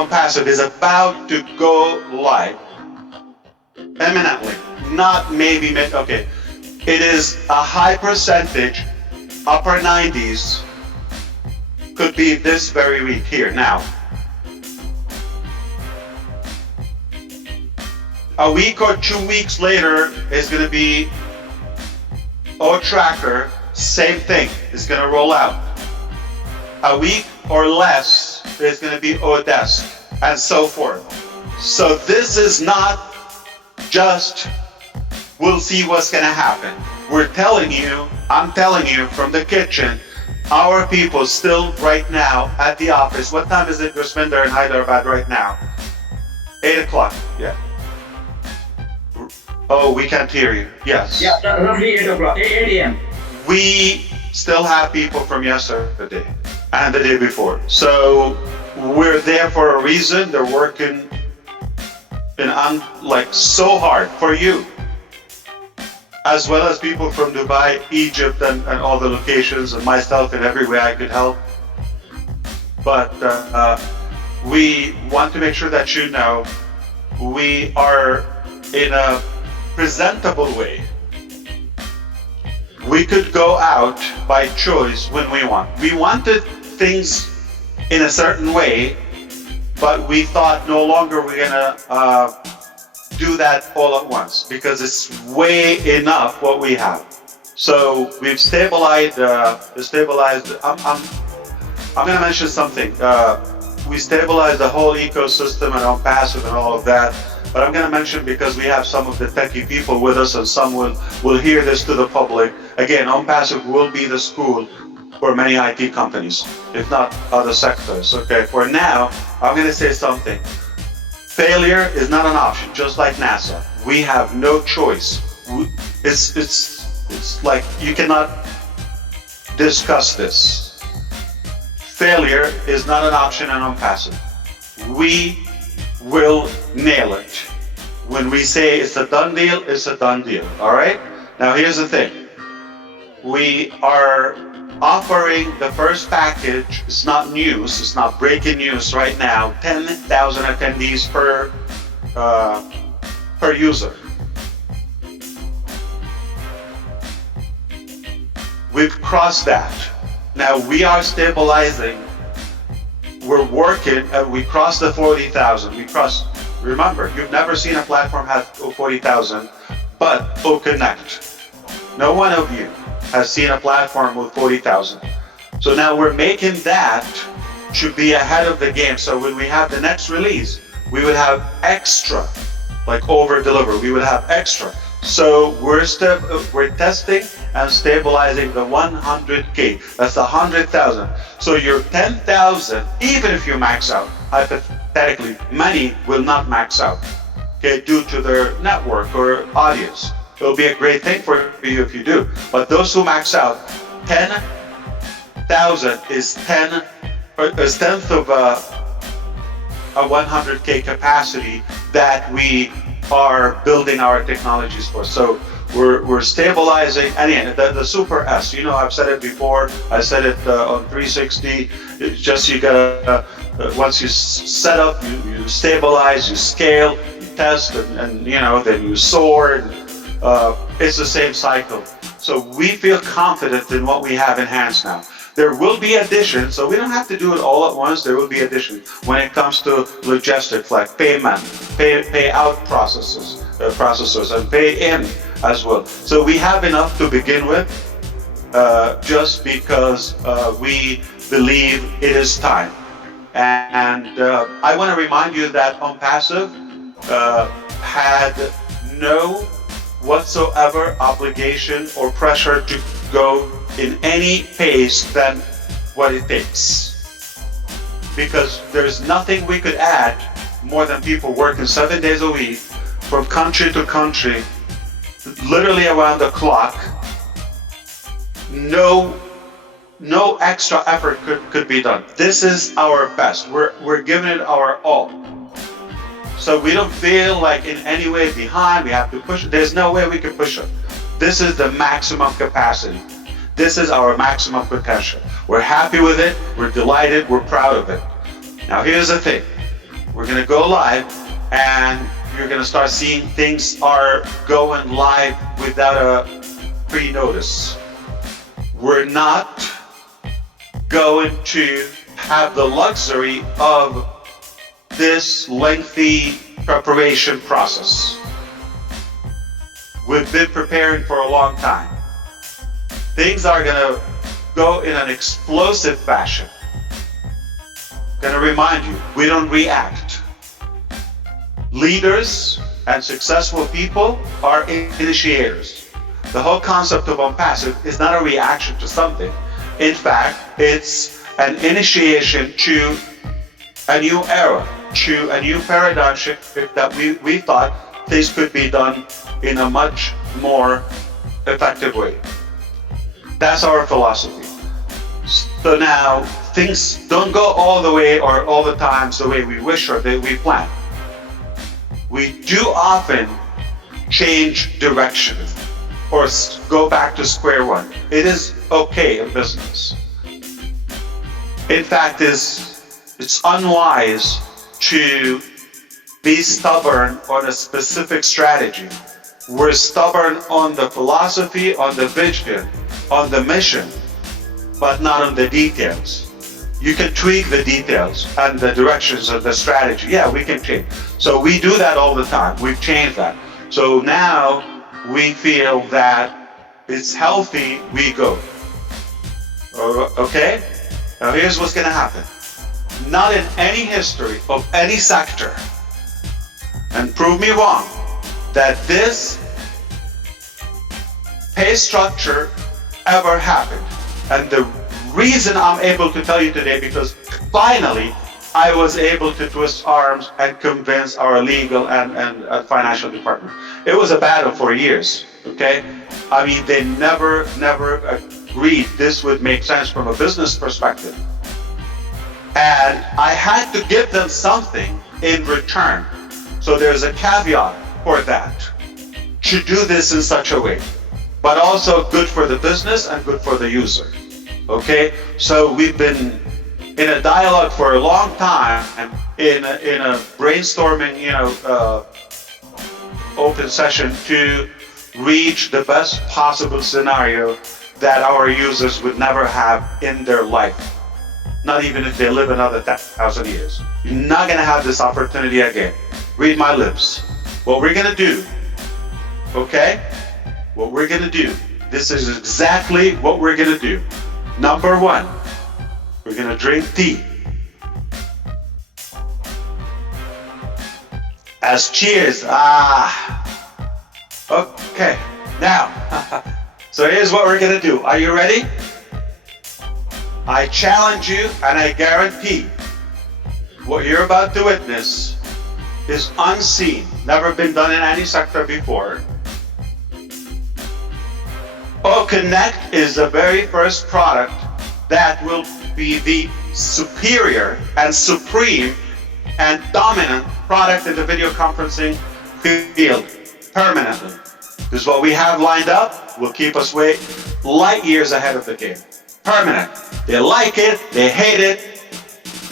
Onpassive is about to go live. Eminently. Not maybe, okay. It is a high percentage, upper 90s, could be this very week here now. A week or 2 weeks later is going to be O-Tracker, same thing, is going to roll out. A week or less is going to be O-Desk, and so forth. So this is not just, we'll see what's going to happen. We're telling you, I'm telling you from the kitchen, our people still right now at the office. What time is it, Gusvinder in Hyderabad right now? 8 o'clock, yeah. Oh, we can't hear you. Yes. Yeah, roughly 8 o'clock, 8 a.m. We still have people from yesterday and the day before. So we're there for a reason. They're working like so hard for you, as well as people from Dubai, Egypt, and all the locations, and myself in every way I could help. But we want to make sure that you know we are in a presentable way. We could go out by choice when we want. We wanted things in a certain way, but we thought no longer we're gonna do that all at once because it's way enough what we have. So we've stabilized. I'm gonna mention something. We stabilized the whole ecosystem and Onpassive and all of that. But I'm going to mention, because we have some of the techie people with us and some will hear this to the public. Again, Onpassive will be the school for many IT companies, if not other sectors. Okay, for now, I'm going to say something. Failure is not an option, just like NASA. We have no choice. It's like you cannot discuss this. Failure is not an option in Onpassive. We will nail it. When we say it's a done deal, it's a done deal. All right? Now here's the thing. We are offering the first package. It's not news. It's not breaking news right now. 10,000 attendees per user. We've crossed that. Now we are stabilizing. We're working, we crossed the 40,000. We crossed, remember, you've never seen a platform have 40,000, but OConnect. No one of you has seen a platform with 40,000. So now we're making that to be ahead of the game. So when we have the next release, we would have extra, like over deliver, we would have extra. So we're testing and stabilizing the 100K. That's 100,000. So your 10,000, even if you max out, hypothetically, many will not max out, okay, due to their network or audience. It'll be a great thing for you if you do. But those who max out, 10,000 is 10th of a 100K capacity that we are building our technologies for. So we're stabilizing, and again, the Super S, you know, I've said it before, I said it on 360, it's just you gotta, once you set up, you stabilize, you scale, you test, and you know, then you soar, and, it's the same cycle. So we feel confident in what we have in hands now. There will be additions, so we don't have to do it all at once. There will be additions when it comes to logistics, like payment, pay out processors, and pay in as well. So we have enough to begin with, just because we believe it is time. And I want to remind you that Onpassive had no whatsoever obligation or pressure to go in any pace than what it takes. Because there's nothing we could add more than people working 7 days a week from country to country, literally around the clock. No extra effort could be done. This is our best. We're giving it our all. So we don't feel like in any way behind, we have to push it. There's no way we can push it. This is the maximum capacity. This is our maximum potential. We're happy with it, we're delighted, we're proud of it. Now here's the thing. We're going to go live, and you're going to start seeing things are going live without a pre-notice. We're not going to have the luxury of this lengthy preparation process. We've been preparing for a long time. Things are going to go in an explosive fashion. Going to remind you, we don't react. Leaders and successful people are initiators. The whole concept of Onpassive is not a reaction to something. In fact, it's an initiation to a new era, to a new paradigm shift that we thought things could be done in a much more effective way. That's our philosophy. So now, things don't go all the way or all the times the way we wish or that we plan. We do often change direction or go back to square one. It is okay in business. In fact, it's unwise to be stubborn on a specific strategy. We're stubborn on the philosophy, on the vision, on the mission, but not on the details. You can tweak the details and the directions of the strategy. Yeah, we can change. So we do that all the time. We've changed that. So now we feel that it's healthy, we go. Okay? Now here's what's going to happen. Not in any history of any sector, and prove me wrong, that this pay structure ever happened. And the reason I'm able to tell you today, because finally I was able to twist arms and convince our legal and financial department. It was a battle for years, okay? I mean, they never agreed this would make sense from a business perspective. And I had to give them something in return. So there's a caveat for that, to do this in such a way, but also good for the business and good for the user. Okay, so we've been in a dialogue for a long time, in a brainstorming, open session to reach the best possible scenario that our users would never have in their life. Not even if they live another 1,000 years. You're not gonna have this opportunity again. Read my lips. What we're gonna do, okay? What we're gonna do, this is exactly what we're gonna do. Number one, we're gonna drink tea. As cheers. Okay, now, so here's what we're gonna do. Are you ready? I challenge you and I guarantee what you're about to witness is unseen, never been done in any sector before. Connect is the very first product that will be the superior and supreme and dominant product in the video conferencing field permanently. Because what we have lined up will keep us light years ahead of the game. Permanent. They like it, they hate it,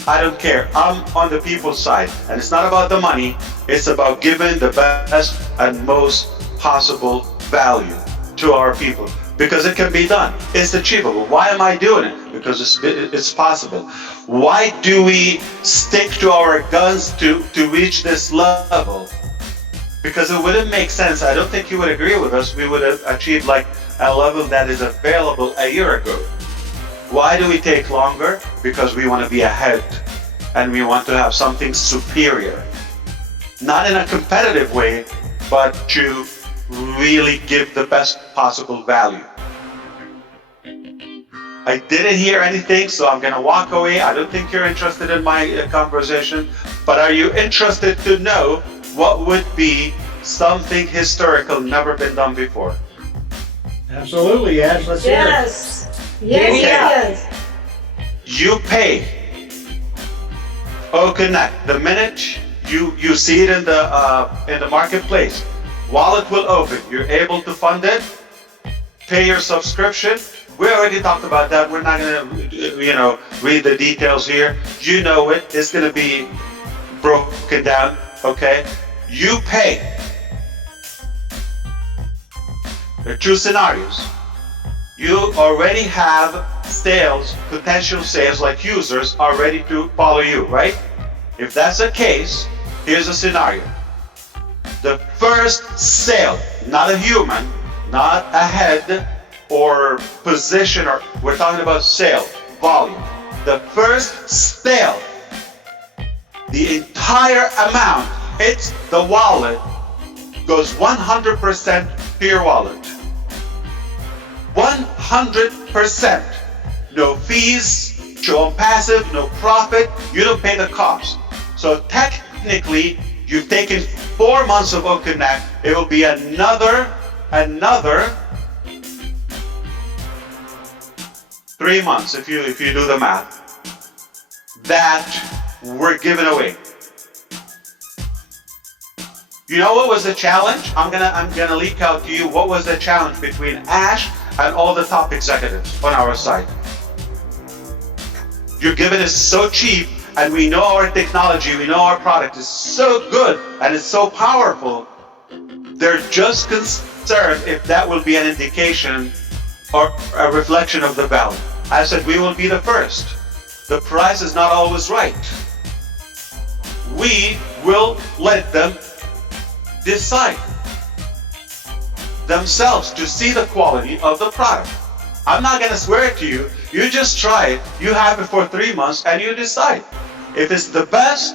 I don't care. I'm on the people's side. And it's not about the money, it's about giving the best and most possible value to our people. Because it can be done. It's achievable. Why am I doing it? Because it's possible. Why do we stick to our guns to reach this level? Because it wouldn't make sense. I don't think you would agree with us. We would have achieved like a level that is available a year ago. Why do we take longer? Because we want to be ahead and we want to have something superior. Not in a competitive way, but to really give the best possible value. I didn't hear anything, so I'm gonna walk away. I don't think you're interested in my conversation, but are you interested to know what would be something historical, never been done before? Absolutely, yes. Let's hear it. Yes. Yes, Okay. yes. You pay. Connect. The minute you see it in the marketplace, wallet will open. You're able to fund it. Pay your subscription. We already talked about that. We're not gonna, read the details here. You know it. It's gonna be broken down, okay? You pay. There are two scenarios. You already have sales, potential sales like users are ready to follow you, right? If that's the case, here's a scenario. The first sale, not a human, not a head or position, or we're talking about sale, volume. The first sale, the entire amount hits the wallet, goes 100% to your wallet. 100%. No fees, to Onpassive, no profit, you don't pay the cost. So technically, you've taken 4 months of OConnect, it will be another 3 months if you do the math that we're giving away. You know what was the challenge? I'm gonna leak out to you what was the challenge between Ash and all the top executives on our site. You're giving us so cheap, and we know our technology, we know our product is so good and it's so powerful. They're just concerned if that will be an indication or a reflection of the value. I said we will be the first. The price is not always right. We will let them decide themselves to see the quality of the product. I'm not going to swear it to you. You just try it. You have it for 3 months and you decide. If it's the best,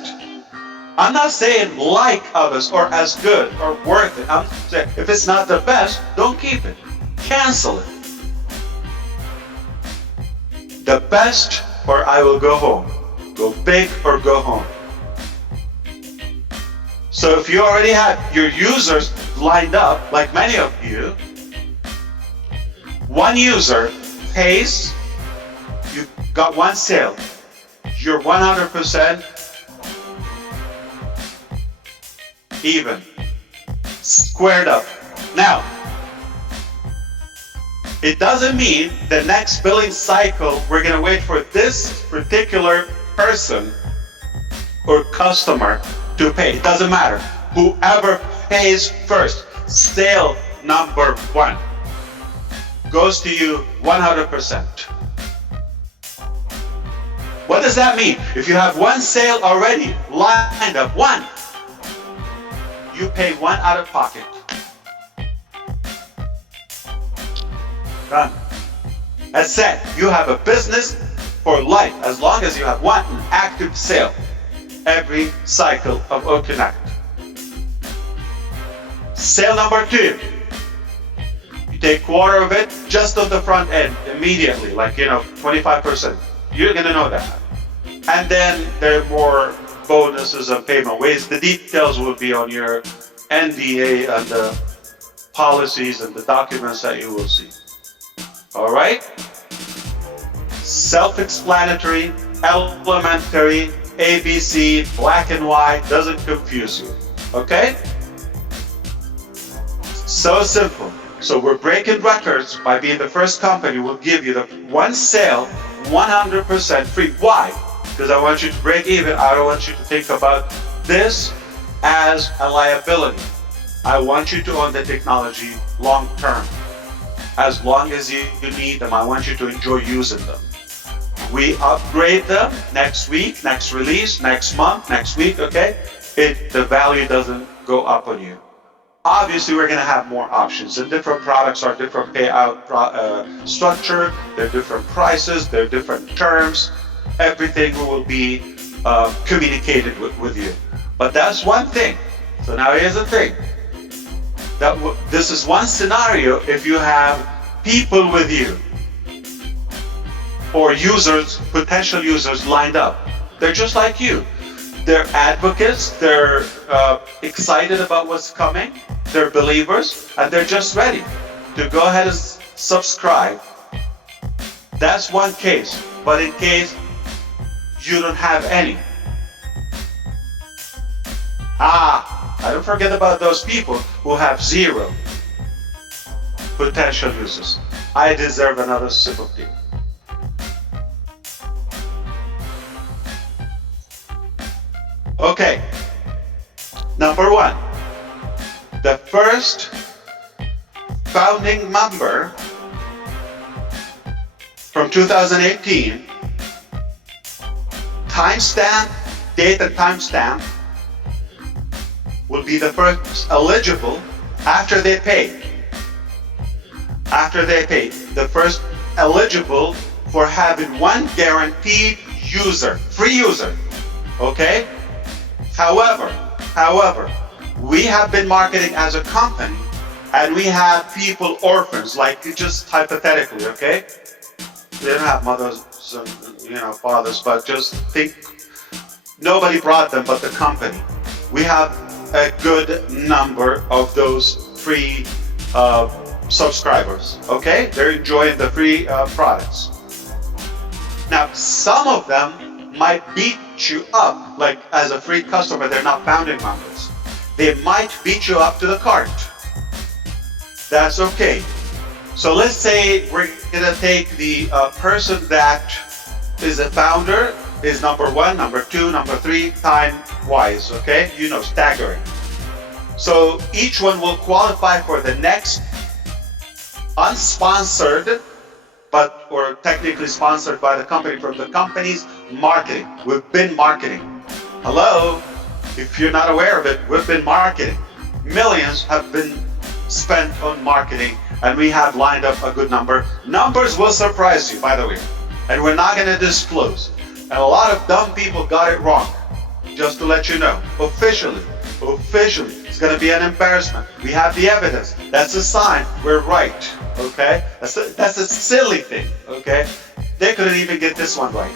I'm not saying like others or as good or worth it. I'm saying if it's not the best, don't keep it. Cancel it. The best, or I will go home. Go big or go home. So if you already have your users lined up, like many of you, one user pays, you got one sale, you're 100% even, squared up. Now, it doesn't mean the next billing cycle, we're gonna wait for this particular person or customer to pay. It doesn't matter. Whoever pays first, sale number 1, goes to you 100%. What does that mean? If you have one sale already lined up, one, you pay 1 out of pocket. Done. That's set. You have a business for life as long as you have one active sale every cycle of OConnect. Sale number 2, you take quarter of it just on the front end immediately, like 25%. You're gonna know that. And then there are more bonuses and payment ways. The details will be on your NDA and the policies and the documents that you will see. All right? Self-explanatory, elementary, ABC, black and white, doesn't confuse you. Okay? So simple. So we're breaking records by being the first company. We'll give you the one sale 100% free. Why? Because I want you to break even. I don't want you to think about this as a liability. I want you to own the technology long term. As long as you need them, I want you to enjoy using them. We upgrade them next week, next release, next month, next week, okay? The value doesn't go up on you. Obviously, we're going to have more options. The different products are different payout structure. They're different prices. They're different terms. Everything will be communicated with you. But that's one thing. So now here's the thing. This is one scenario if you have people with you or users, potential users lined up. They're just like you. They're advocates. They're excited about what's coming. They're believers, and they're just ready to go ahead and subscribe. That's one case. But in case you don't have any, I don't forget about those people who have 0 potential users. I deserve another sip of tea. Okay, Number one, the first founding member from 2018, timestamp, date and timestamp, will be the first eligible after they pay. After they pay, the first eligible for having one guaranteed user, free user, okay? However, we have been marketing as a company and we have people, orphans, like just hypothetically, okay? They don't have mothers and fathers, but just think, nobody brought them but the company. We have a good number of those free subscribers, okay? They're enjoying the free products. Now, some of them might beat you up, like as a free customer, they're not founding members. They might beat you up to the cart. That's okay. So let's say we're gonna take the person that is a founder, is number one, number two, number three, time-wise, okay? Staggering. So each one will qualify for the next unsponsored, or technically sponsored by the company, from the company's marketing. We've been marketing. Hello? If you're not aware of it, we've been marketing. Millions have been spent on marketing, and we have lined up a good number. Numbers will surprise you, by the way, and we're not going to disclose. And a lot of dumb people got it wrong, just to let you know. Officially, it's going to be an embarrassment. We have the evidence. That's a sign we're right, okay? That's a silly thing, okay? They couldn't even get this one right.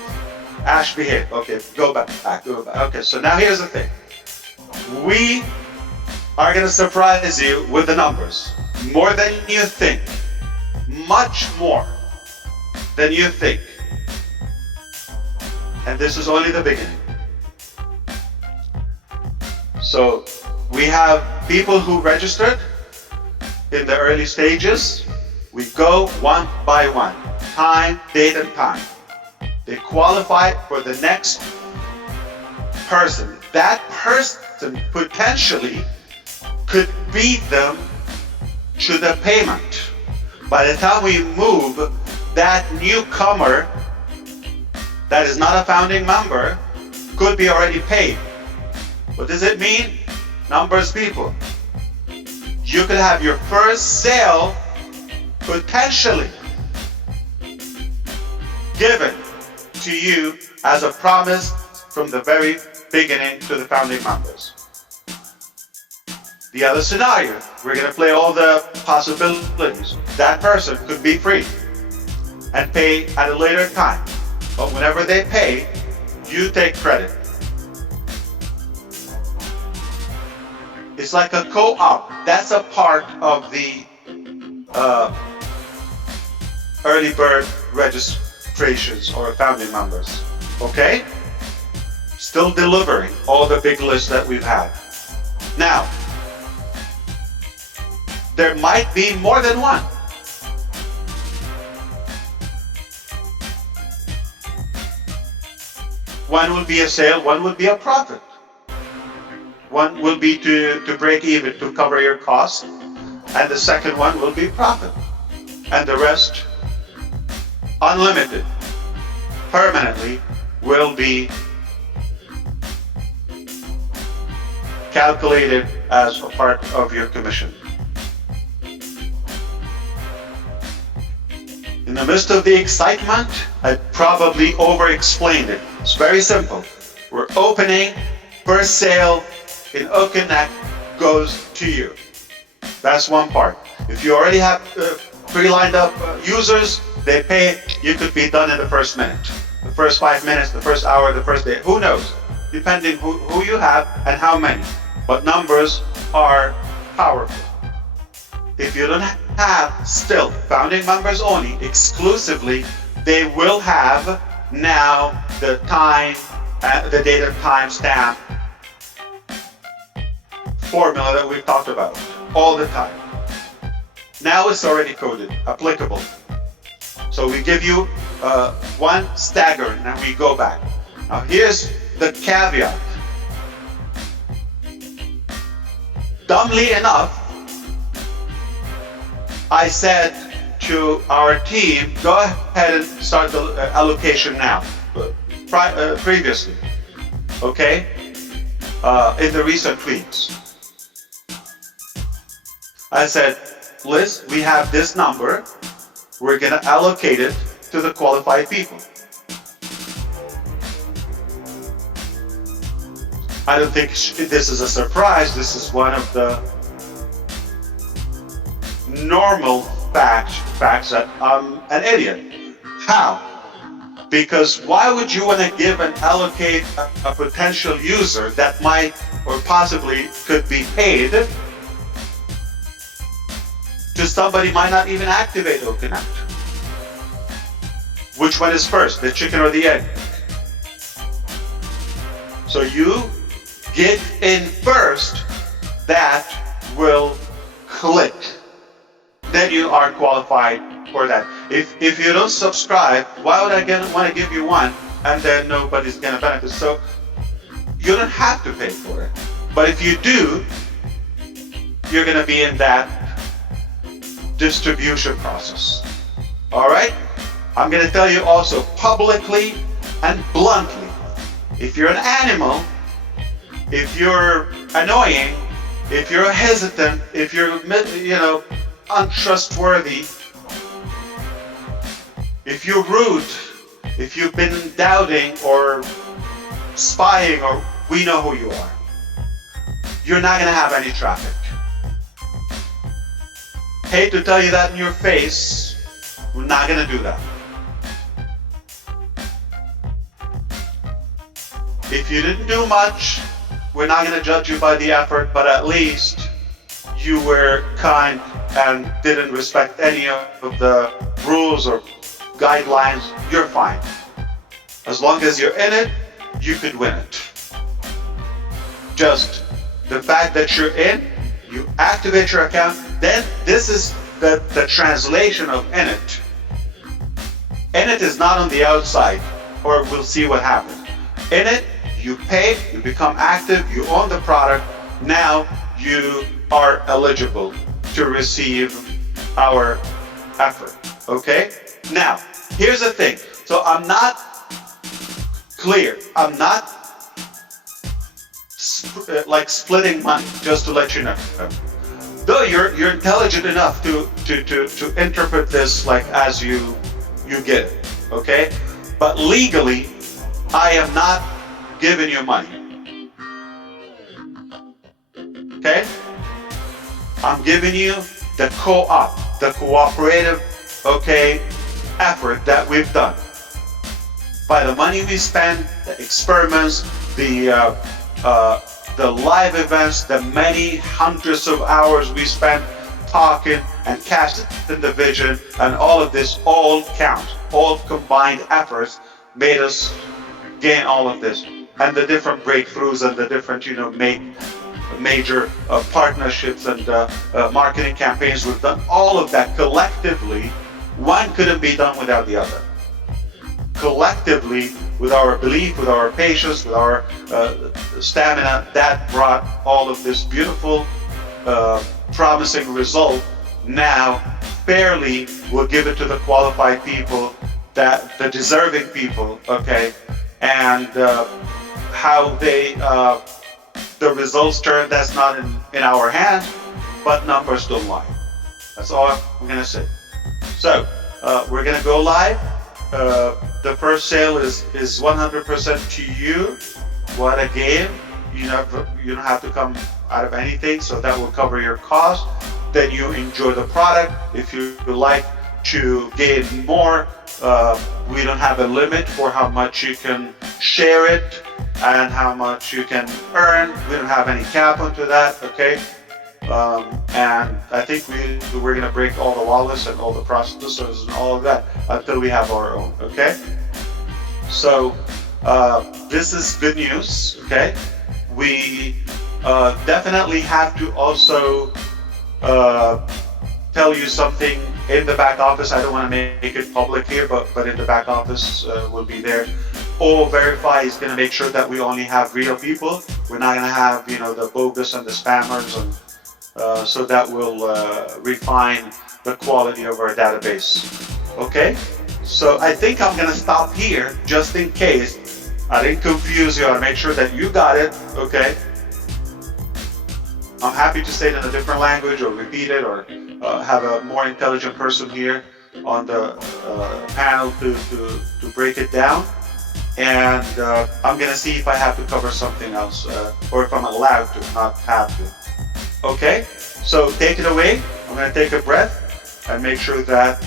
Ash, behave. Okay, go back. Okay, so now here's the thing. We are going to surprise you with the numbers. More than you think. Much more than you think. And this is only the beginning. So we have people who registered in the early stages. We go one by one. Time, date, and time. They qualify for the next person. That person potentially could beat them to the payment. By the time we move, that newcomer that is not a founding member could be already paid. What does it mean? Numbers, people. You could have your first sale potentially given to you as a promise from the very beginning to the founding members. The other scenario, we're going to play all the possibilities. That person could be free and pay at a later time. But whenever they pay, you take credit. It's like a co-op. That's a part of the early bird registrations or founding members. Okay? Still delivering all the big lists that we've had. Now, there might be more than one. One will be a sale, one will be a profit. One will be to break even, to cover your costs, and the second one will be profit. And the rest, unlimited, permanently, will be calculated as a part of your commission. In the midst of the excitement, I probably over-explained it. It's very simple. We're opening, first sale in Connect goes to you. That's one part. If you already have pre-lined up users, they pay, you could be done in the first minute. The first 5 minutes, the first hour, the first day, who knows? Depending who you have and how many. But numbers are powerful. If you don't have still founding members only, exclusively, they will have now the time, the date and time stamp formula that we've talked about all the time. Now it's already coded, applicable. So we give you one stagger and then we go back. Now here's the caveat. dumbly enough, I said to our team, go ahead and start the allocation now. Previously, okay, in the recent weeks, I said, Liz, we have this number, we're gonna allocate it to the qualified people. I don't think this is a surprise. This is one of the normal facts that I'm an idiot. How? Because why would you want to give and allocate a potential user that might or possibly could be paid to somebody might not even activate or connect? Which one is first, the chicken or the egg? So you get in first, that will click. Then you are qualified for that. If you don't subscribe, why would I want to give you one and then nobody's going to benefit? So you don't have to pay for it. But if you do, you're going to be in that distribution process. All right? I'm going to tell you also publicly and bluntly, if you're an animal, if you're annoying, if you're hesitant, if you're, untrustworthy, if you're rude, if you've been doubting or spying, or we know who you are, you're not going to have any traffic. Hate to tell you that in your face, we're not going to do that. If you didn't do much, we're not going to judge you by the effort, but at least you were kind and didn't respect any of the rules or guidelines, you're fine. As long as you're in it, you could win it. Just the fact that you're in, you activate your account, then this is the translation of in it. In it is not on the outside, or we'll see what happens. In it, you pay, you become active, you own the product, now you are eligible to receive our effort, okay? Now, here's the thing. So I'm not clear. I'm not like splitting money, just to let you know. Though you're intelligent enough to interpret this like as you get it, okay? But legally, I am not giving you money, okay? I'm giving you the co-op, the cooperative, okay, effort that we've done. By the money we spend, the experiments, the live events, the many hundreds of hours we spent talking and casting the vision, and all of this all counts. All combined efforts made us gain all of this. And the different breakthroughs and the different, major partnerships and marketing campaigns we've done, all of that collectively, one couldn't be done without the other. Collectively, with our belief, with our patience, with our stamina, that brought all of this beautiful, promising result. Now, fairly, we'll give it to the qualified people, the deserving people, okay, and how the results turn, that's not in our hands, but numbers don't lie. That's all I'm gonna say. So, we're gonna go live. The first sale is 100% to you. What a game. You don't have to come out of anything, so that will cover your cost. Then you enjoy the product. If you like to gain more, we don't have a limit for how much you can share it and how much you can earn. We don't have any cap onto that, okay? And I think we're gonna break all the wallets and all the processors and all of that until we have our own, okay? So this is good news, okay? We definitely have to also tell you something in the back office. I don't want to make it public here, but in the back office will be there. Verify is going to make sure that we only have real people. We're not going to have, the bogus and the spammers so that will refine the quality of our database. Okay? So I think I'm going to stop here just in case I didn't confuse you. I make sure that you got it. Okay? I'm happy to say it in a different language or repeat it or have a more intelligent person here on the panel to break it down. And I'm going to see if I have to cover something else or if I'm allowed to, not have to. Okay? So take it away. I'm going to take a breath and make sure that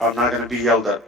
I'm not going to be yelled at.